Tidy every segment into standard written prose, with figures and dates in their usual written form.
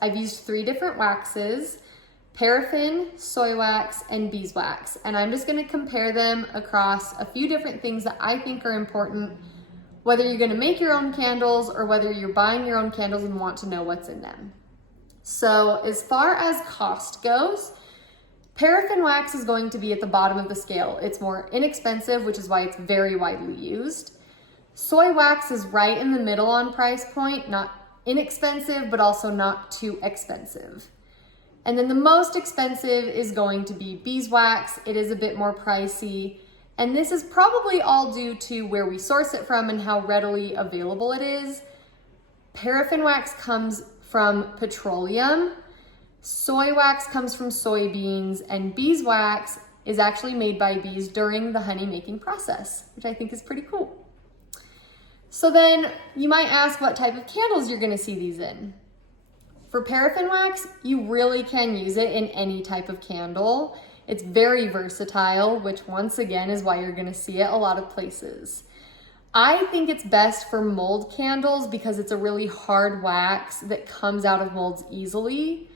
I've used 3 different waxes: paraffin, soy wax, and beeswax. And I'm just gonna compare them across a few different things that I think are important, whether you're gonna make your own candles or whether you're buying your own candles and want to know what's in them. So as far as cost goes, paraffin wax is going to be at the bottom of the scale. It's more inexpensive, which is why it's very widely used. Soy wax is right in the middle on price point, not inexpensive, but also not too expensive. And then the most expensive is going to be beeswax. It is a bit more pricey. And this is probably all due to where we source it from and how readily available it is. Paraffin wax comes from petroleum. Soy wax comes from soybeans, and beeswax is actually made by bees during the honey making process, which I think is pretty cool. So then you might ask what type of candles you're gonna see these in. For paraffin wax, you really can use it in any type of candle. It's very versatile, which once again is why you're gonna see it a lot of places. I think it's best for mold candles because it's a really hard wax that comes out of molds easily.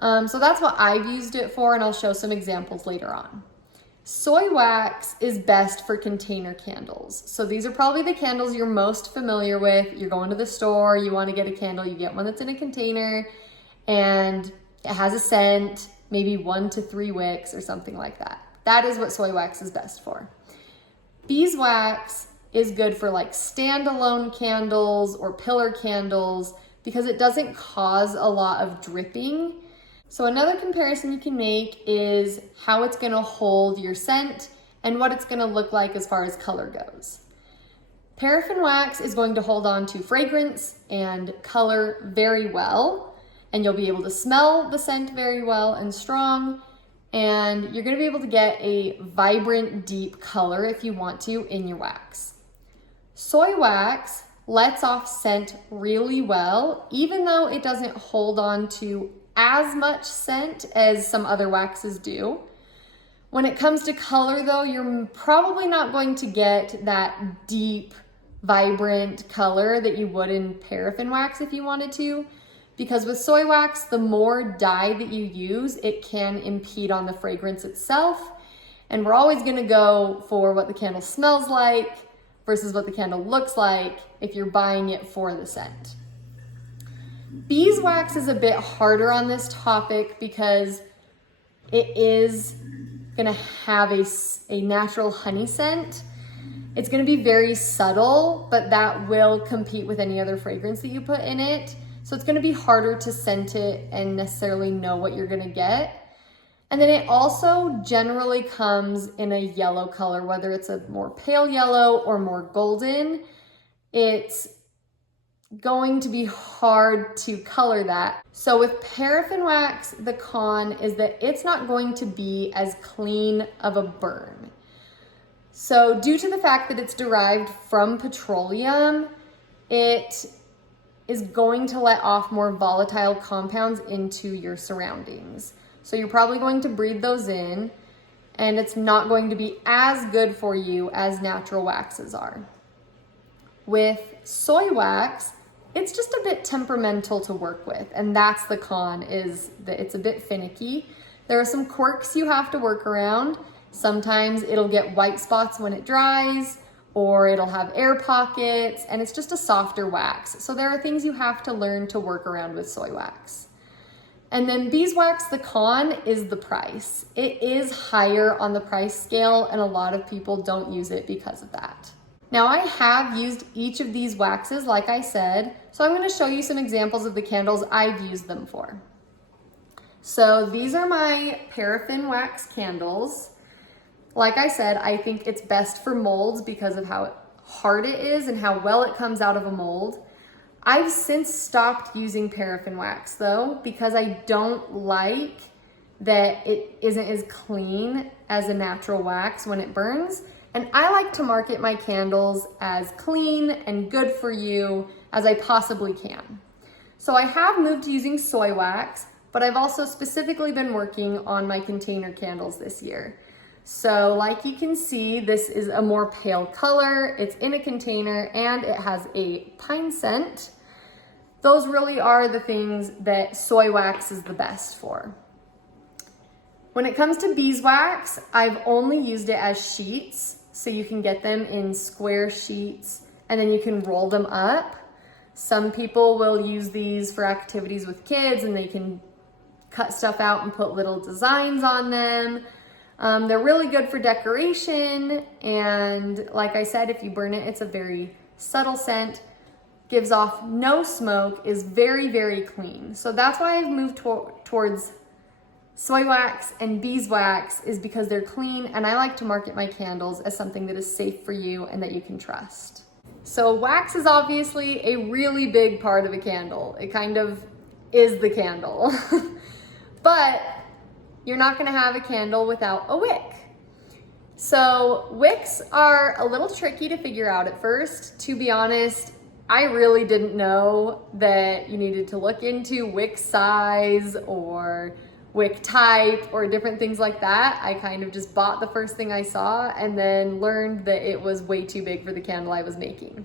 So that's what I've used it for, and I'll show some examples later on. Soy wax is best for container candles. So these are probably the candles you're most familiar with. You're going to the store, you want to get a candle, you get one that's in a container and it has a scent, maybe 1 to 3 wicks or something like that. That is what soy wax is best for. Beeswax is good for like standalone candles or pillar candles because it doesn't cause a lot of dripping. So another comparison you can make is how it's gonna hold your scent and what it's gonna look like as far as color goes. Paraffin wax is going to hold on to fragrance and color very well, and you'll be able to smell the scent very well and strong, and you're gonna be able to get a vibrant, deep color if you want to in your wax. Soy wax lets off scent really well, even though it doesn't hold on to as much scent as some other waxes do. When it comes to color though, you're probably not going to get that deep, vibrant color that you would in paraffin wax if you wanted to, because with soy wax, the more dye that you use, it can impede on the fragrance itself. And we're always gonna go for what the candle smells like versus what the candle looks like if you're buying it for the scent. Beeswax is a bit harder on this topic because it is gonna have a natural honey scent. It's gonna be very subtle, but that will compete with any other fragrance that you put in it. So it's gonna be harder to scent it and necessarily know what you're gonna get. And then it also generally comes in a yellow color, whether it's a more pale yellow or more golden. It's going to be hard to color that. So with paraffin wax, the con is that it's not going to be as clean of a burn. So due to the fact that it's derived from petroleum, it is going to let off more volatile compounds into your surroundings. So you're probably going to breathe those in, and it's not going to be as good for you as natural waxes are. With soy wax, it's just a bit temperamental to work with, and that's the con, is that it's a bit finicky. There are some quirks you have to work around. Sometimes it'll get white spots when it dries, or it'll have air pockets, and it's just a softer wax. So there are things you have to learn to work around with soy wax. And then beeswax, the con is the price. It is higher on the price scale, and a lot of people don't use it because of that. Now I have used each of these waxes, like I said, so I'm gonna show you some examples of the candles I've used them for. So these are my paraffin wax candles. Like I said, I think it's best for molds because of how hard it is and how well it comes out of a mold. I've since stopped using paraffin wax though, because I don't like that it isn't as clean as a natural wax when it burns. And I like to market my candles as clean and good for you as I possibly can. So I have moved to using soy wax, but I've also specifically been working on my container candles this year. So like you can see, this is a more pale color, it's in a container, and it has a pine scent. those really are the things that soy wax is the best for. When it comes to beeswax, I've only used it as sheets, so you can get them in square sheets and then you can roll them up. Some people will use these for activities with kids and they can cut stuff out and put little designs on them. They're really good for decoration, and like I said, if you burn it, it's a very subtle scent, gives off no smoke, is very, very clean. So that's why I've moved towards soy wax and beeswax, is because they're clean, and I like to market my candles as something that is safe for you and that you can trust. So wax is obviously a really big part of a candle. It kind of is the candle. But you're not gonna have a candle without a wick. So wicks are a little tricky to figure out at first. To be honest, I really didn't know that you needed to look into wick size or wick type or different things like that. I kind of just bought the first thing I saw and then learned that it was way too big for the candle I was making.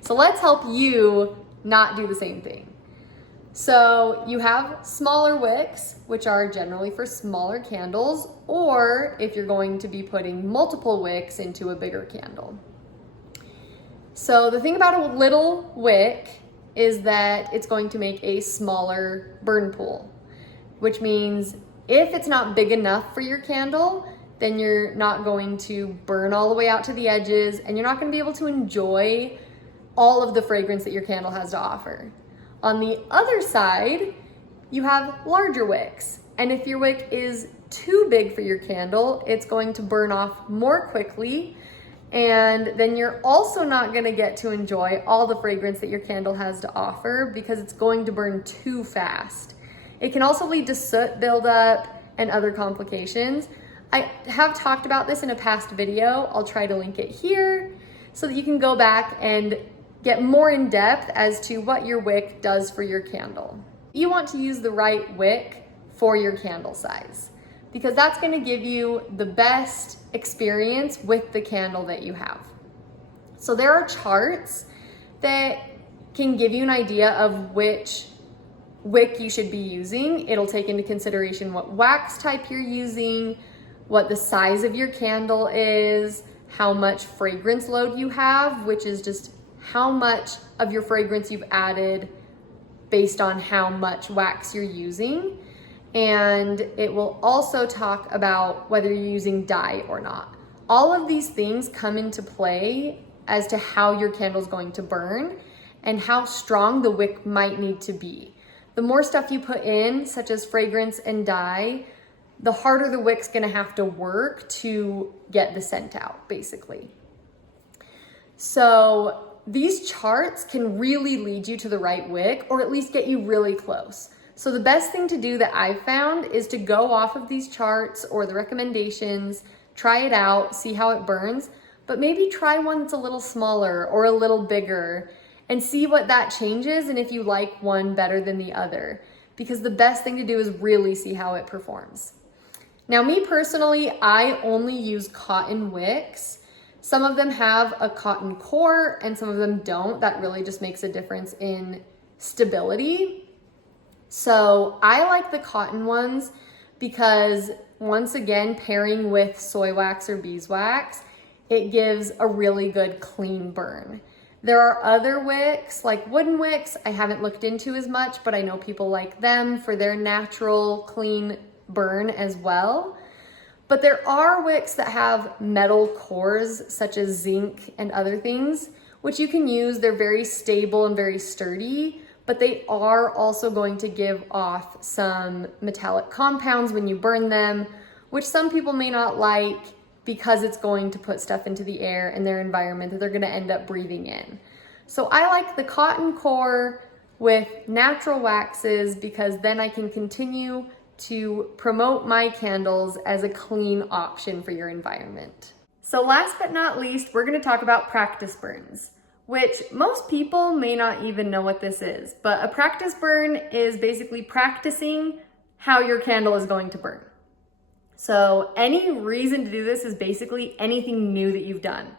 So let's help you not do the same thing. So you have smaller wicks, which are generally for smaller candles, or if you're going to be putting multiple wicks into a bigger candle. So the thing about a little wick is that it's going to make a smaller burn pool, which means if it's not big enough for your candle, then you're not going to burn all the way out to the edges, and you're not going to be able to enjoy all of the fragrance that your candle has to offer. On the other side, you have larger wicks, and if your wick is too big for your candle, it's going to burn off more quickly, and then you're also not going to get to enjoy all the fragrance that your candle has to offer because it's going to burn too fast. It can also lead to soot buildup and other complications. I have talked about this in a past video. I'll try to link it here so that you can go back and get more in depth as to what your wick does for your candle. You want to use the right wick for your candle size because that's going to give you the best experience with the candle that you have. So there are charts that can give you an idea of which wick you should be using. It'll take into consideration what wax type you're using, what the size of your candle is, how much fragrance load you have, which is just how much of your fragrance you've added based on how much wax you're using. And it will also talk about whether you're using dye or not. All of these things come into play as to how your candle is going to burn and how strong the wick might need to be. The more stuff you put in, such as fragrance and dye, the harder the wick's gonna have to work to get the scent out, basically. So these charts can really lead you to the right wick, or at least get you really close. So the best thing to do that I've found is to go off of these charts or the recommendations, try it out, see how it burns, but maybe try one that's a little smaller or a little bigger and see what that changes and if you like one better than the other, because the best thing to do is really see how it performs. Now, me personally, I only use cotton wicks. Some of them have a cotton core and some of them don't. That really just makes a difference in stability. So I like the cotton ones because, once again, pairing with soy wax or beeswax, it gives a really good clean burn. There are other wicks, like wooden wicks, I haven't looked into as much, but I know people like them for their natural clean burn as well. But there are wicks that have metal cores, such as zinc and other things, which you can use. They're very stable and very sturdy, but they are also going to give off some metallic compounds when you burn them, which some people may not like because it's going to put stuff into the air in their environment that they're gonna end up breathing in. So I like the cotton core with natural waxes because then I can continue to promote my candles as a clean option for your environment. So last but not least, we're gonna talk about practice burns, which most people may not even know what this is, but a practice burn is basically practicing how your candle is going to burn. So any reason to do this is basically anything new that you've done.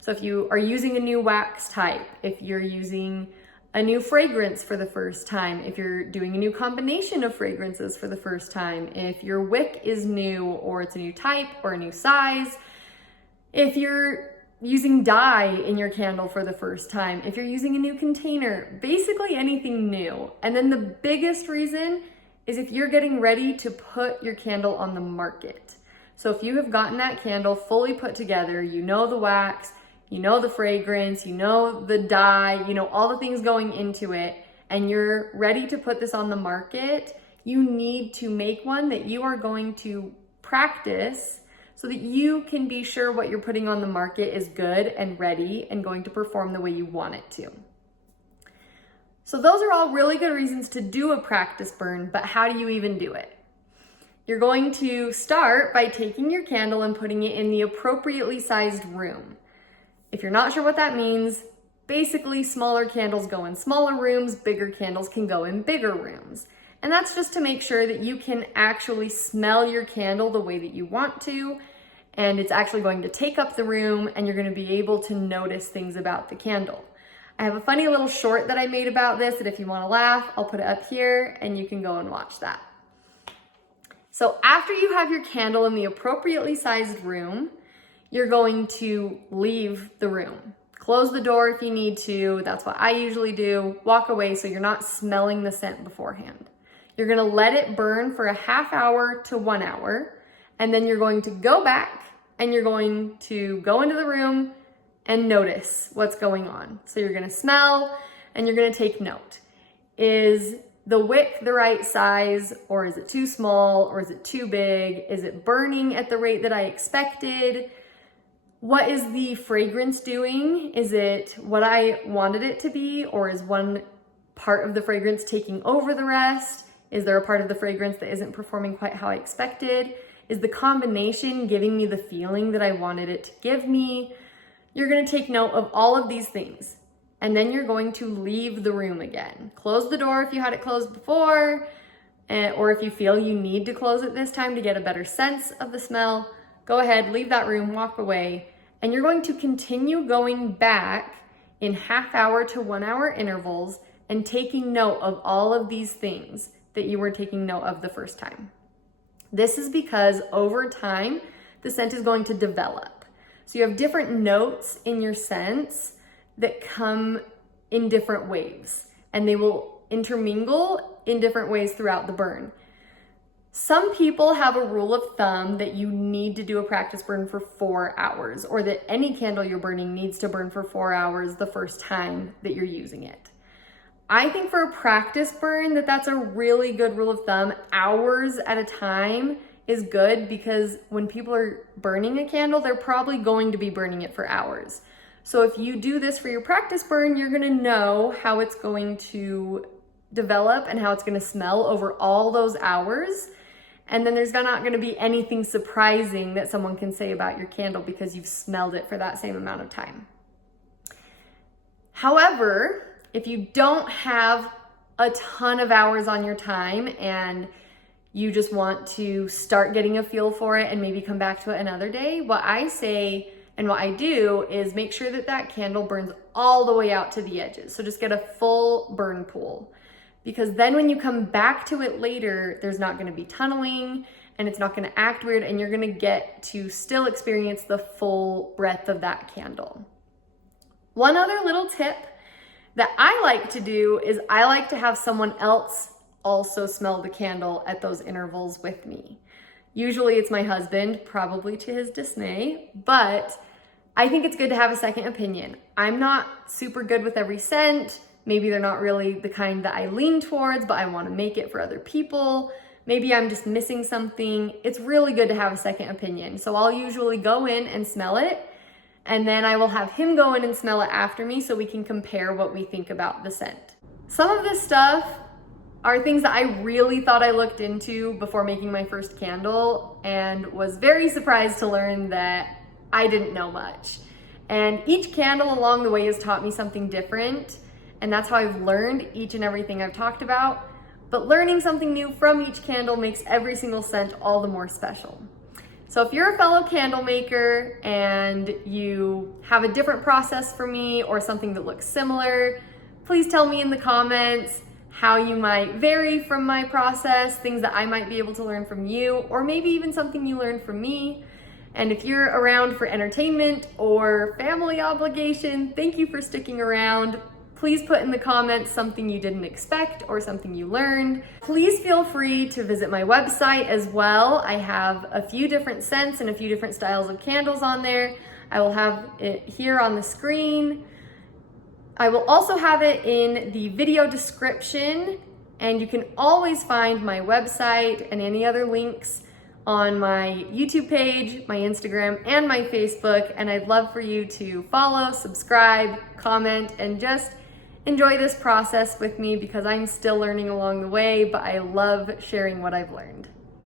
So if you are using a new wax type, if you're using a new fragrance for the first time, if you're doing a new combination of fragrances for the first time, if your wick is new or it's a new type or a new size, if you're using dye in your candle for the first time, if you're using a new container, basically anything new. And then the biggest reason is if you're getting ready to put your candle on the market. So if you have gotten that candle fully put together, you know the wax, you know the fragrance, you know the dye, you know all the things going into it, and you're ready to put this on the market, you need to make one that you are going to practice so that you can be sure what you're putting on the market is good and ready and going to perform the way you want it to. So those are all really good reasons to do a practice burn, but how do you even do it? You're going to start by taking your candle and putting it in the appropriately sized room. If you're not sure what that means, basically smaller candles go in smaller rooms, bigger candles can go in bigger rooms. And that's just to make sure that you can actually smell your candle the way that you want to, and it's actually going to take up the room, and you're going to be able to notice things about the candle. I have a funny little short that I made about this that if you want to laugh, I'll put it up here and you can go and watch that. So after you have your candle in the appropriately sized room, you're going to leave the room. Close the door if you need to. That's what I usually do. Walk away so you're not smelling the scent beforehand. You're gonna let it burn for a half hour to 1 hour, and then you're going to go back and you're going to go into the room and notice what's going on. So you're gonna smell and you're gonna take note. Is the wick the right size, or is it too small, or is it too big? Is it burning at the rate that I expected? What is the fragrance doing? Is it what I wanted it to be, or is one part of the fragrance taking over the rest? Is there a part of the fragrance that isn't performing quite how I expected? Is the combination giving me the feeling that I wanted it to give me? You're gonna take note of all of these things, and then you're going to leave the room again. Close the door if you had it closed before, or if you feel you need to close it this time to get a better sense of the smell, go ahead, leave that room, walk away, and you're going to continue going back in half hour to 1 hour intervals and taking note of all of these things that you were taking note of the first time. This is because over time, the scent is going to develop. So you have different notes in your scents that come in different waves, and they will intermingle in different ways throughout the burn. Some people have a rule of thumb that you need to do a practice burn for 4 hours, or that any candle you're burning needs to burn for 4 hours the first time that you're using it. I think for a practice burn that's a really good rule of thumb. Hours at a time is good, because when people are burning a candle, they're probably going to be burning it for hours. So if you do this for your practice burn, you're gonna know how it's going to develop and how it's gonna smell over all those hours. And then there's not gonna be anything surprising that someone can say about your candle because you've smelled it for that same amount of time. However, if you don't have a ton of hours on your time and you just want to start getting a feel for it and maybe come back to it another day, what I say and what I do is make sure that that candle burns all the way out to the edges. So just get a full burn pool, because then when you come back to it later, there's not gonna be tunneling and it's not gonna act weird, and you're gonna get to still experience the full breadth of that candle. One other little tip that I like to do is I like to have someone else also smell the candle at those intervals with me. Usually it's my husband, probably to his dismay, but I think it's good to have a second opinion. I'm not super good with every scent. Maybe they're not really the kind that I lean towards, but I want to make it for other people. Maybe I'm just missing something. It's really good to have a second opinion. So I'll usually go in and smell it, and then I will have him go in and smell it after me so we can compare what we think about the scent. Some of this stuff are things that I really thought I looked into before making my first candle, and was very surprised to learn that I didn't know much. And each candle along the way has taught me something different, and that's how I've learned each and everything I've talked about. But learning something new from each candle makes every single scent all the more special. So if you're a fellow candle maker and you have a different process for me or something that looks similar, Please tell me in the comments how you might vary from my process, things that I might be able to learn from you, or maybe even something you learned from me. And if you're around for entertainment or family obligation, thank you for sticking around. Please put in the comments something you didn't expect or something you learned. Please feel free to visit my website as well. I have a few different scents and a few different styles of candles on there. I will have it here on the screen. I will also have it in the video description, and you can always find my website and any other links on my YouTube page, my Instagram, and my Facebook. And I'd love for you to follow, subscribe, comment, and just enjoy this process with me because I'm still learning along the way, but I love sharing what I've learned.